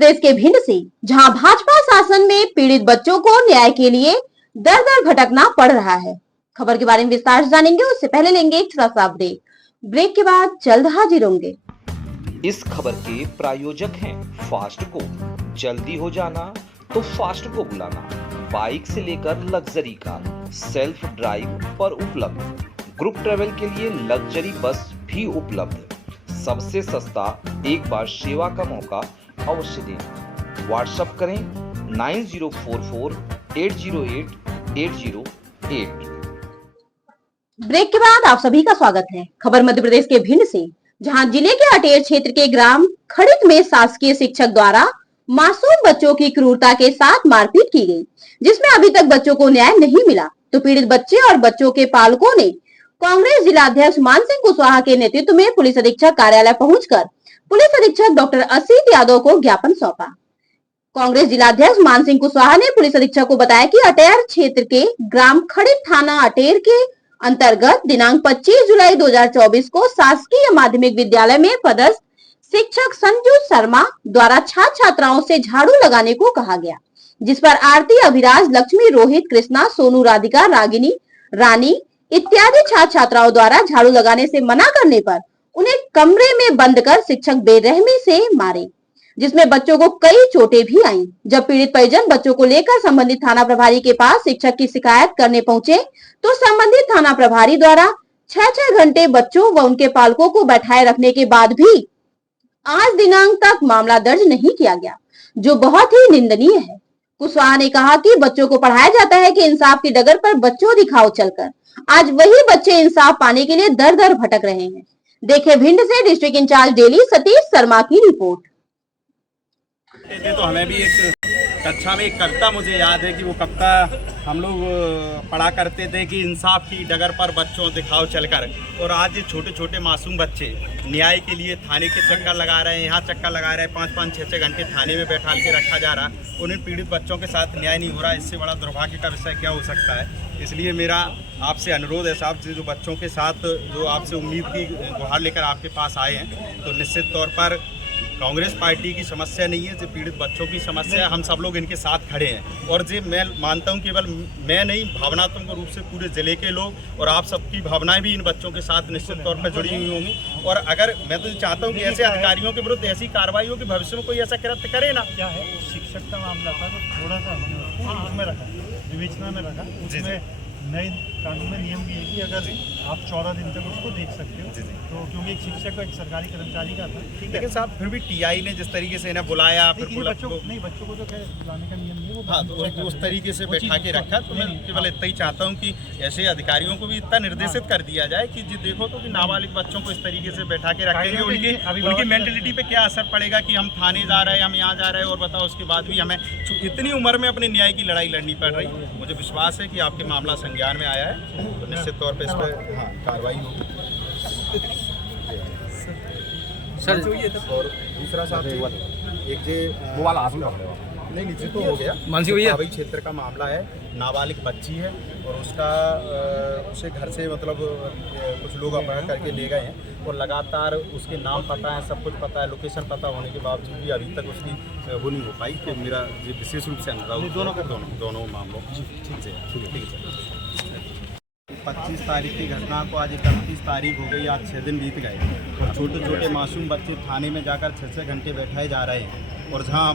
प्रदेश के भिंड से, जहां भाजपा शासन में पीड़ित बच्चों को न्याय के लिए दर दर भटकना पड़ रहा है। खबर के बारे में विस्तार से जानेंगे, उससे पहले लेंगे एक छोटा सा ब्रेक के बाद जल्द हाजिर होंगे। इस खबर के प्रायोजक हैं फास्ट को। जल्दी हो जाना तो फास्ट को बुलाना। बाइक से लेकर लग्जरी कार सेल्फ ड्राइव पर उपलब्ध। ग्रुप ट्रेवल के लिए लग्जरी बस भी उपलब्ध। सबसे सस्ता एक बार सेवा का मौका अवश्य दें। व्हाट्सएप करें 9044808808। ब्रेक के बाद आप सभी का स्वागत है। खबर मध्य प्रदेश के भिंड से, जहां जिले के अटेर क्षेत्र के ग्राम खड़ित में शासकीय शिक्षक द्वारा मासूम बच्चों की क्रूरता के साथ मारपीट की गई, जिसमें अभी तक बच्चों को न्याय नहीं मिला। तो पीड़ित बच्चे और बच्चों के पालकों ने कांग्रेस जिला अध्यक्ष मान सिंह कुशवाहा के नेतृत्व में पुलिस अधीक्षक कार्यालय पहुंचकर पुलिस अधीक्षक डॉक्टर असीत यादव को ज्ञापन सौंपा। कांग्रेस जिला अध्यक्ष मान सिंह कुशवाहा ने पुलिस अधीक्षक को बताया कि अटेर क्षेत्र के ग्राम खड़ित थाना अटेर के अंतर्गत दिनांक 25 जुलाई 2024 को शासकीय माध्यमिक विद्यालय में पदस्थ शिक्षक संजू शर्मा द्वारा छात्र छात्राओं से झाड़ू लगाने को कहा गया, जिस पर आरती, अभिराज, लक्ष्मी, रोहित, कृष्णा, सोनू, राधिका, रागिनी, रानी इत्यादि छात्र छात्राओं द्वारा झाड़ू लगाने से मना करने पर उन्हें कमरे में बंद कर शिक्षक बेरहमी से मारे, जिसमें बच्चों को कई चोटें भी आईं। जब पीड़ित परिजन बच्चों को लेकर संबंधित थाना प्रभारी के पास शिक्षक की शिकायत करने पहुंचे, तो संबंधित थाना प्रभारी द्वारा 6-6 घंटे बच्चों व उनके पालकों को बैठाए रखने के बाद भी आज दिनांक तक मामला दर्ज नहीं किया गया, जो बहुत ही निंदनीय है। कुशवाहा ने कहा कि बच्चों को पढ़ाया जाता है कि इंसाफ की डगर पर बच्चों दिखाओ चलकर। आज वही बच्चे इंसाफ पाने के लिए दर दर भटक रहे हैं। देखे भिंड से district in-charge daily Satish Sharma की रिपोर्ट। तो हमें भी एक कक्षा में एक कविता मुझे याद है कि वो कविता हम लोग पढ़ा करते थे कि इंसाफ की डगर पर बच्चों दिखाओ चलकर। और आज ये छोटे छोटे मासूम बच्चे न्याय के लिए थाने के चक्कर लगा रहे हैं, यहाँ चक्कर लगा रहे हैं, 5-5, 6-6 घंटे थाने में बैठा के रखा जा रहा है। उन्हें पीड़ित बच्चों के साथ न्याय नहीं हो रहा। इससे बड़ा दुर्भाग्य का विषय क्या हो सकता है। इसलिए मेरा आपसे अनुरोध है साहब, जो बच्चों के साथ जो आपसे उम्मीद की गुहार लेकर आपके पास आए हैं, तो निश्चित तौर पर कांग्रेस पार्टी की समस्या नहीं है, जो पीड़ित बच्चों की समस्या है। हम सब लोग इनके साथ खड़े हैं। और जो मैं मानता हूं केवल मैं नहीं, भावनात्मक रूप से पूरे ज़िले के लोग और आप सबकी भावनाएं भी इन बच्चों के साथ निश्चित तौर पर जुड़ी हुई होंगी। और अगर मैं तो चाहता हूं कि ऐसे अधिकारियों के विरुद्ध ऐसी कार्रवाई हो कि भविष्य में कोई ऐसा कृत्य करे ना। क्या है, शिक्षक का मामला था तो थोड़ा सा उसमें रखा, विवेचना में रखा। उसमें नए कानून में नियम भी है कि अगर आप 14 दिन तक उसको देख सकते हो, तो क्योंकि एक शिक्षक का, एक सरकारी कर्मचारी का था। ठीक है, लेकिन साहब फिर भी टीआई ने जिस तरीके से इन्हें बुलाया, फिर बच्चों को तो बुलाने का नियम नहीं है। हाँ, तो उस तरीके से बैठा के रखा। तो मैं केवल इतना ही चाहता हूँ कि ऐसे अधिकारियों को भी इतना निर्देशित कर दिया जाए कि देखो तो कि नाबालिग बच्चों को इस तरीके से बैठा के रखेंगे, उनकी मेंटलिटी पे क्या असर पड़ेगा कि हम थाने जा रहे हैं, हम यहाँ जा रहे हैं, और बताओ उसके बाद भी हमें इतनी उम्र में अपने न्याय की लड़ाई लड़नी पड़ रही। मुझे विश्वास है कि आपके मामला संज्ञान में आया है, तो निश्चित तौर पर इस पर कार्रवाई होगी सर। और दूसरा साहब एक जो वाला नहीं नीचे तो हो गया, भावी क्षेत्र का मामला है। नाबालिग बच्ची है और उसे घर से मतलब कुछ लोग अपहरण करके ले गए हैं, और लगातार उसके नाम पता है, सब कुछ पता है, लोकेशन पता होने के बावजूद भी अभी तक उसकी वो नहीं हो पाई। कि मेरा ये विशेष रूप से अनुरोध दोनों मामलों। ठीक है। 25 तारीख की घटना को आज 31 तारीख हो गई, आज 6 दिन बीत गए, और छोटे छोटे मासूम बच्चे थाने में जाकर 6-6 घंटे बैठाए जा रहे हैं। और जहां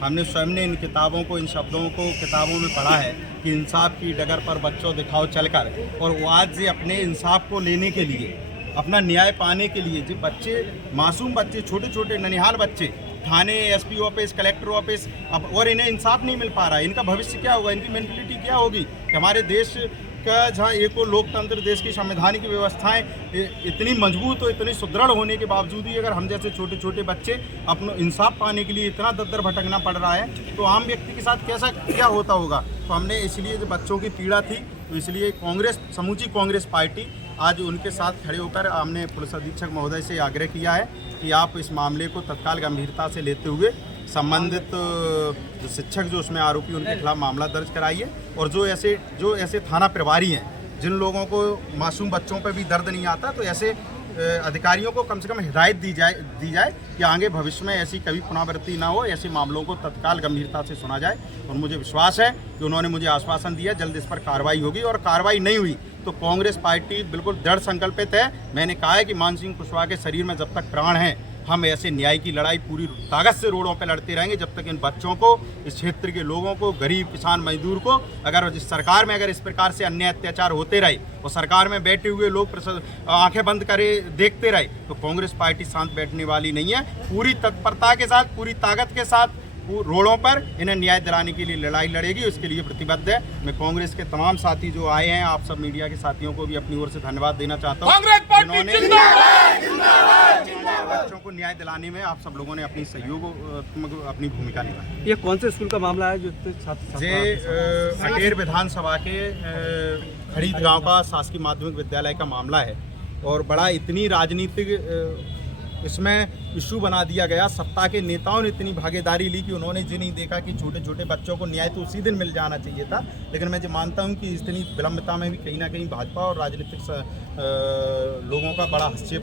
हमने स्वयं ने इन किताबों को, इन शब्दों को किताबों में पढ़ा है कि इंसाफ की डगर पर बच्चों दिखाओ चलकर, और वो आज से अपने इंसाफ को लेने के लिए, अपना न्याय पाने के लिए, जो बच्चे, मासूम बच्चे, छोटे छोटे ननिहाल बच्चे थाने, एसपी ऑफिस, कलेक्टर ऑफिस, अब और इन्हें इंसाफ नहीं मिल पा रहा है। इनका भविष्य क्या होगा, इनकी मेंटलिटी क्या होगी कि हमारे देश का, जहाँ एक और लोकतंत्र, देश की संवैधानिक व्यवस्थाएं इतनी मजबूत और इतनी सुदृढ़ होने के बावजूद भी अगर हम जैसे छोटे छोटे बच्चे अपना इंसाफ पाने के लिए इतना दर भटकना पड़ रहा है, तो आम व्यक्ति के साथ कैसा क्या होता होगा। तो हमने इसलिए जो बच्चों की पीड़ा थी, तो इसलिए समूची कांग्रेस पार्टी आज उनके साथ खड़े होकर हमने पुलिस अधीक्षक महोदय से आग्रह किया है कि आप इस मामले को तत्काल गंभीरता से लेते हुए संबंधित जो शिक्षक जो उसमें आरोपी, उनके खिलाफ मामला दर्ज कराइए। और जो ऐसे थाना प्रभारी हैं, जिन लोगों को मासूम बच्चों पर भी दर्द नहीं आता, तो ऐसे अधिकारियों को कम से कम हिदायत दी जाए कि आगे भविष्य में ऐसी कभी पुनरावृत्ति ना हो, ऐसे मामलों को तत्काल गंभीरता से सुना जाए। और मुझे विश्वास है कि उन्होंने मुझे आश्वासन दिया जल्द इस पर कार्रवाई होगी, और कार्रवाई नहीं हुई तो कांग्रेस पार्टी बिल्कुल दृढ़ संकल्पित है। मैंने कहा है कि मान सिंह कुशवाहा के शरीर में जब तक प्राण है, हम ऐसे न्याय की लड़ाई पूरी ताकत से रोडों पर लड़ते रहेंगे जब तक इन बच्चों को, इस क्षेत्र के लोगों को, गरीब किसान मजदूर को, अगर जिस सरकार में अगर इस प्रकार से अन्याय अत्याचार होते रहे और सरकार में बैठे हुए लोग आंखें बंद करे देखते रहे, तो कांग्रेस पार्टी शांत बैठने वाली नहीं है। पूरी तत्परता के साथ, पूरी ताकत के साथ रोडों पर इन्हें न्याय दिलाने के लिए लड़ाई लड़ेगी, उसके लिए प्रतिबद्ध है। मैं कांग्रेस के तमाम साथी जो आए हैं, आप सब मीडिया के साथियों को भी अपनी ओर से धन्यवाद देना चाहता हूँ, जिन्होंने बच्चों को न्याय दिलाने में आप सब लोगों ने अपनी सहयोग, अपनी भूमिका निभाई। ये कौन से स्कूल का मामला है जो अटेर विधानसभा के खड़ीद गांव का शासकीय माध्यमिक विद्यालय का मामला है, और बड़ा इतनी राजनीतिक इसमें इशू बना दिया गया। सत्ता के नेताओं ने इतनी भागीदारी ली कि उन्होंने ये नहीं देखा कि छोटे छोटे बच्चों को न्याय तो उसी दिन मिल जाना चाहिए था। लेकिन मैं जो मानता हूं कि इतनी विलंबता में भी कहीं ना कहीं भाजपा और राजनीतिक लोगों का बड़ा हस्तक्षेप